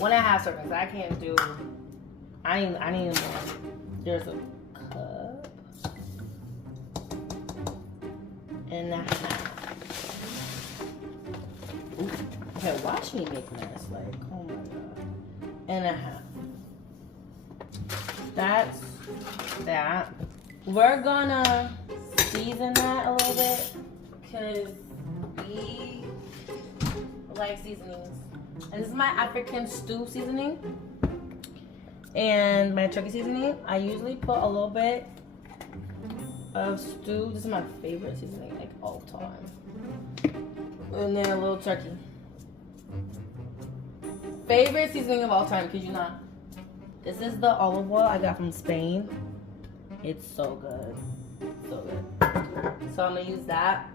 1.5 servings. I can't do. I need more. There's a cup and a half. Ooh. Okay, watch me make mess. Like, oh my god. And a half. That's that. We're gonna season that a little bit because we like seasonings. And this is my African stew seasoning and my turkey seasoning. I usually put a little bit of stew. This is my favorite seasoning, like all time. And then a little turkey. Favorite seasoning of all time, kid you not. This is the olive oil I got from Spain. It's so good. So good. So I'm gonna use that.